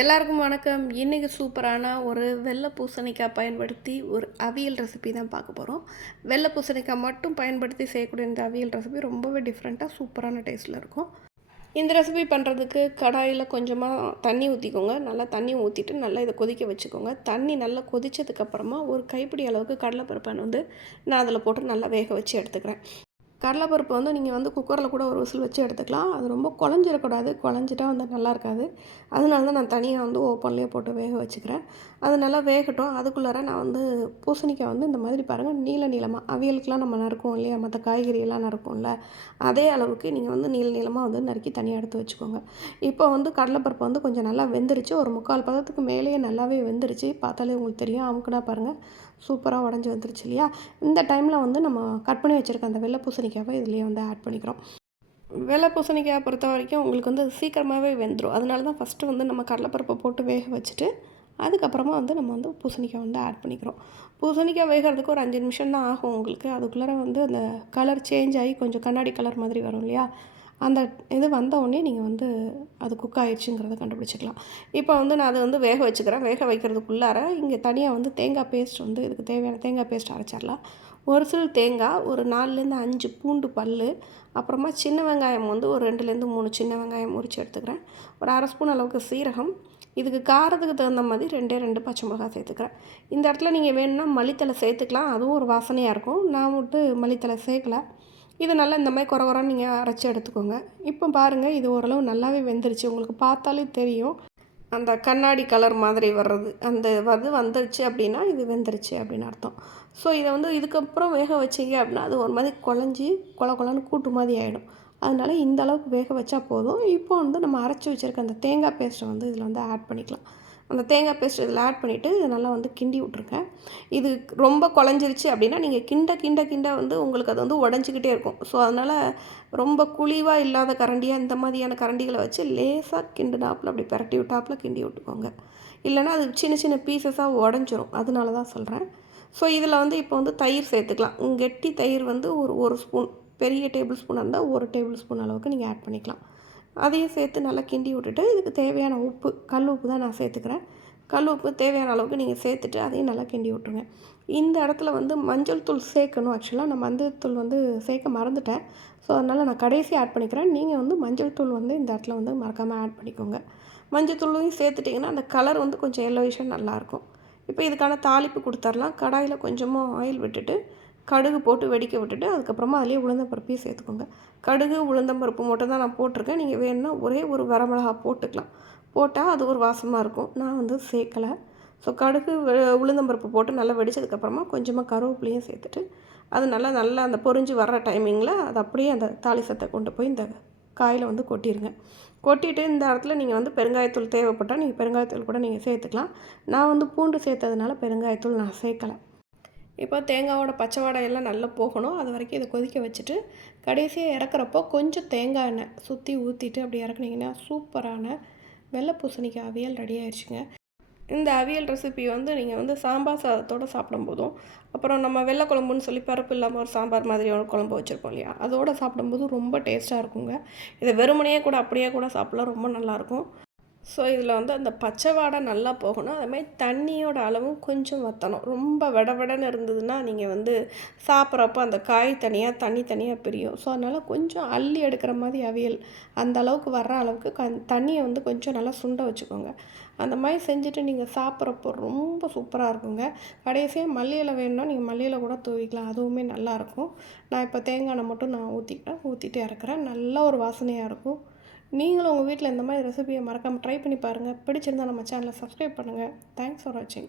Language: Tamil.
எல்லாருக்கும் வணக்கம். இன்றைக்கி சூப்பரான ஒரு வெள்ளை பூசணிக்காய் பயன்படுத்தி ஒரு அவியல் ரெசிபி தான் பார்க்க போகிறோம் வெள்ளை பூசணிக்காய் மட்டும் பயன்படுத்தி செய்யக்கூடிய இந்த அவியல் ரெசிபி ரொம்பவே டிஃப்ரெண்ட்டாக சூப்பரான டேஸ்ட்டில் இருக்கும். இந்த ரெசிபி பண்ணுறதுக்கு கடாயில் கொஞ்சமாக தண்ணி ஊற்றிக்கோங்க நல்லா தண்ணி ஊற்றிட்டு நல்லா இதை கொதிக்க வச்சுக்கோங்க. தண்ணி நல்லா கொதித்ததுக்கப்புறமா ஒரு கைப்பிடி அளவுக்கு கடலைப்பருப்பை வந்து நான் அதில் போட்டு நல்லா வேக வச்சு எடுத்துக்கிறேன். கடலைப்பருப்பு வந்து நீங்கள் வந்து குக்கரில் கூட ஒரு விசில் வச்சு எடுத்துக்கலாம். அது ரொம்ப குழஞ்சிடக்கூடாது. குழஞ்சிட்டா வந்து நல்லா இருக்காது. அதனால தான் நான் தனியாக வந்து ஓப்பன்லேயே போட்டு வேக வச்சுக்கிறேன். அது நல்லா வேகட்டும். அதுக்குள்ளார நான் வந்து பூசணிக்காய் வந்து இந்த மாதிரி பாருங்கள் நீள நீளமாக அவியலுக்கெலாம் நம்ம நறுக்கும் இல்லையா? மற்ற காய்கறியெல்லாம் நறுக்கும்ல அதே அளவுக்கு நீங்கள் வந்து நீள நீளமாக வந்து நறுக்கி தனியாக எடுத்து வச்சுக்கோங்க. இப்போ வந்து கடலைப்பருப்பு வந்து கொஞ்சம் நல்லா வெந்துருச்சு. ஒரு முக்கால் பதத்துக்கு மேலேயே நல்லாவே வெந்துருச்சு. பார்த்தாலே உங்களுக்கு தெரியும். அமுக்குனா பாருங்கள் சூப்பராக உடஞ்சி வந்துருச்சு இல்லையா? இந்த டைமில் வந்து நம்ம கட் பண்ணி வச்சுருக்க அந்த வெள்ளை பூசணிக்காவை இதுலேயே வந்து ஆட் பண்ணிக்கிறோம். வெள்ளை பூசணிக்காய் பொறுத்த வரைக்கும் உங்களுக்கு வந்து சீக்கிரமாகவே வெந்துடும் அதனால தான் ஃபஸ்ட்டு வந்து நம்ம கடலைப்பருப்பை போட்டு வேக வச்சுட்டு அதுக்கப்புறமா வந்து நம்ம வந்து பூசணிக்காய் வந்து ஆட் பண்ணிக்கிறோம். பூசணிக்காய் வேகிறதுக்கு ஒரு அஞ்சு நிமிஷம் தான் ஆகும் உங்களுக்கு. அதுக்குள்ளே வந்து அந்த கலர் சேஞ்ச் ஆகி கொஞ்சம் கண்ணாடி கலர் மாதிரி வரும் இல்லையா? அந்த இது வந்த உடனே நீங்கள் வந்து அது குக் ஆயிடுச்சுங்கிறத கண்டுபிடிச்சிக்கலாம். இப்போ வந்து நான் அதை வந்து வேக வச்சுக்கிறேன். வேக வைக்கிறதுக்குள்ளார இங்கே தனியாக வந்து தேங்காய் பேஸ்ட் வந்து இதுக்கு தேவையான தேங்காய் பேஸ்ட் அரைச்சிடலாம். ஒரு சில தேங்காய் ஒரு நாலுலேருந்து அஞ்சு பூண்டு பல் அப்புறமா சின்ன வெங்காயம் வந்து ஒரு ரெண்டுலேருந்து மூணு சின்ன வெங்காயம் முறிச்சு எடுத்துக்கிறேன். ஒரு அரை ஸ்பூன் அளவுக்கு சீரகம். இதுக்கு காரத்துக்கு தகுந்த மாதிரி ரெண்டே ரெண்டு பச்சை மிளகாய் சேர்த்துக்கிறேன். இந்த இடத்துல நீங்கள் வேணும்னா மல்லித்தலை சேர்த்துக்கலாம். அதுவும் ஒரு வாசனையாக இருக்கும். நான் மட்டும் மல்லித்தலை சேர்க்கலை. இது நல்லா இந்த மாதிரி குறை குறை நீங்கள் அரைச்சி எடுத்துக்கோங்க. இப்போ பாருங்கள் இது ஓரளவு நல்லாவே வெந்துருச்சு. உங்களுக்கு பார்த்தாலே தெரியும். அந்த கண்ணாடி கலர் மாதிரி வர்றது. அந்த அது வந்துருச்சு அப்படின்னா இது வெந்துருச்சு அப்படின்னு அர்த்தம். ஸோ இதை வந்து இதுக்கப்புறம் வேக வச்சிங்க அப்படின்னா அது ஒரு மாதிரி குழஞ்சி கொல கொலன்னு கூட்டு மாதிரி ஆகிடும் அதனால் இந்த அளவுக்கு வேக வச்சா போதும். இப்போ வந்து நம்ம அரைச்சி வச்சுருக்க அந்த தேங்காய் பேஸ்ட்டை வந்து இதில் வந்து ஆட் பண்ணிக்கலாம். அந்த தேங்காய் பேஸ்ட் இதில் ஆட் பண்ணிவிட்டு நல்லா வந்து கிண்டி விட்ருங்க இது ரொம்ப குழஞ்சிருச்சு அப்படின்னா நீங்கள் கிண்ட கிண்ட கிண்ட வந்து உங்களுக்கு அது வந்து உடஞ்சிக்கிட்டே இருக்கும். ஸோ அதனால் ரொம்ப குழிவாக இல்லாத கரண்டியாக இந்த மாதிரியான கரண்டிகளை வச்சு லேசாக கிண்டுனாப்பில் அப்படி பரட்டி விட்டாப்பில் கிண்டி விட்டுக்கோங்க. இல்லைனா அது சின்ன சின்ன பீசஸாக உடஞ்சிரும். அதனால தான் சொல்கிறேன் ஸோ இதில் வந்து இப்போ வந்து தயிர் சேர்த்துக்கலாம். கெட்டி தயிர் வந்து ஒரு ஒரு ஸ்பூன் பெரிய டேபிள் ஸ்பூனாக இருந்தால் ஒரு டேபிள் ஸ்பூன் அளவுக்கு நீங்கள் ஆட் பண்ணிக்கலாம். அதையும் சேர்த்து நல்லா கிண்டி விட்டுட்டு இதுக்கு தேவையான உப்பு கல் உப்பு தான் நான் சேர்த்துக்கிறேன். கல் உப்பு தேவையான அளவுக்கு நீங்கள் சேர்த்துட்டு அதையும் நல்லா கிண்டி விட்ருங்க இந்த இடத்துல வந்து மஞ்சள் தூள் சேர்க்கணும் ஆக்சுவலாக நான் மஞ்சள் தூள் வந்து சேர்க்க மறந்துட்டேன். ஸோ அதனால் நான் கடைசி ஆட் பண்ணிக்கிறேன். நீங்கள் வந்து மஞ்சள் தூள் வந்து இந்த இடத்துல வந்து மறக்காமல் ஆட் பண்ணிக்கோங்க. மஞ்சள் தூளையும் சேர்த்துட்டிங்கன்னா அந்த கலர் வந்து கொஞ்சம் எல்லோயிஷாக நல்லாயிருக்கும். இப்போ இதுக்கான தாளிப்பு கொடுத்துர்லாம். கடாயில் கொஞ்சமாக ஆயில் விட்டுட்டு கடுகு போட்டு வெடிக்க விட்டுட்டு அதுக்கப்புறமா அதிலே உளுந்தம்பருப்பையும் சேர்த்துக்கோங்க. கடுகு உளுந்தம்பருப்பு மட்டும் தான் நான் போட்டிருக்கேன். நீங்கள் வேணும்னா ஒரே ஒரு வரமிளகா போட்டுக்கலாம். போட்டால் அது ஒரு வாசமாக இருக்கும். நான் வந்து சேர்க்கலை. ஸோ கடுகு உளுந்தம்பருப்பு போட்டு நல்லா வெடித்ததுக்கப்புறமா கொஞ்சமாக கருவேப்பிலையும் சேர்த்துட்டு அது நல்லா நல்லா அந்த பொறிஞ்சு வர்ற டைமிங்கில் அது அப்படியே அந்த தாளிசத்தை கொண்டு போய் இந்த காயில் வந்து கொட்டிடுங்க கொட்டிட்டு இந்த இடத்துல நீங்கள் வந்து பெருங்காயத்தூள் தேவைப்பட்டால் நீங்கள் பெருங்காயத்தூள் கூட நீங்கள் சேர்த்துக்கலாம். நான் வந்து பூண்டு சேர்த்ததுனால பெருங்காயத்தூள் நான் சேர்க்கலை. இப்போ தேங்காவோட பச்சை வாடையெல்லாம் நல்லா போகணும். அது வரைக்கும் இதை கொதிக்க வச்சுட்டு கடைசியாக இறக்குறப்போ கொஞ்சம் தேங்காய் எண்ணெய் சுற்றி ஊற்றிட்டு அப்படி இறக்குனீங்கன்னா சூப்பரான வெள்ளை பூசணிக்காய் அவியல் ரெடி ஆயிடுச்சுங்க இந்த அவியல் ரெசிபி வந்து நீங்கள் வந்து சாம்பார் சாதத்தோடு சாப்பிடும் போதும் அப்புறம் நம்ம வெள்ளை குழம்புன்னு சொல்லி பருப்பு இல்லாமல் ஒரு சாம்பார் மாதிரி ஒரு குழம்பு வச்சுருப்போம் இல்லையா? அதோடு சாப்பிடும்போது ரொம்ப டேஸ்ட்டாக இருக்குங்க. இதை வெறுமனையே கூட அப்படியே கூட சாப்பிட்லாம் ரொம்ப நல்லாயிருக்கும் ஸோ இதில் வந்து அந்த பச்சை வாடை நல்லா போகணும். அதுமாதிரி தண்ணியோட அளவும் கொஞ்சம் வற்றணும் ரொம்ப விடவிடன்னு இருந்ததுன்னா நீங்கள் வந்து சாப்பிட்றப்போ அந்த காய் தனியாக தண்ணி தனியாக பிரியும். ஸோ அதனால் கொஞ்சம் அள்ளி எடுக்கிற மாதிரி அவியல் அந்த அளவுக்கு வர்ற அளவுக்கு க தண்ணியை வந்து கொஞ்சம் நல்லா சுண்ட வச்சுக்கோங்க. அந்த மாதிரி செஞ்சுட்டு நீங்கள் சாப்பிட்றப்போ ரொம்ப சூப்பராக இருக்குங்க. கடைசியாக மல்லியில் வேணும்னா நீங்கள் மல்லியில் கூட தூவிக்கலாம். அதுவுமே நல்லாயிருக்கும் நான் இப்போ தேங்காய் மட்டும் நான் ஊற்றிக்கிறேன் ஊற்றிட்டு இறக்குறேன். நல்ல ஒரு வாசனையாக இருக்கும். நீங்களும் உங்கள் வீட்டில் இந்த மாதிரி ரெசிபியை மறக்காமல் ட்ரை பண்ணி பாருங்கள் பிடிச்சிருந்தால் நம்ம சேனலை சப்ஸ்கிரைப் பண்ணுங்கள் தேங்க்ஸ் ஃபார் வாட்சிங்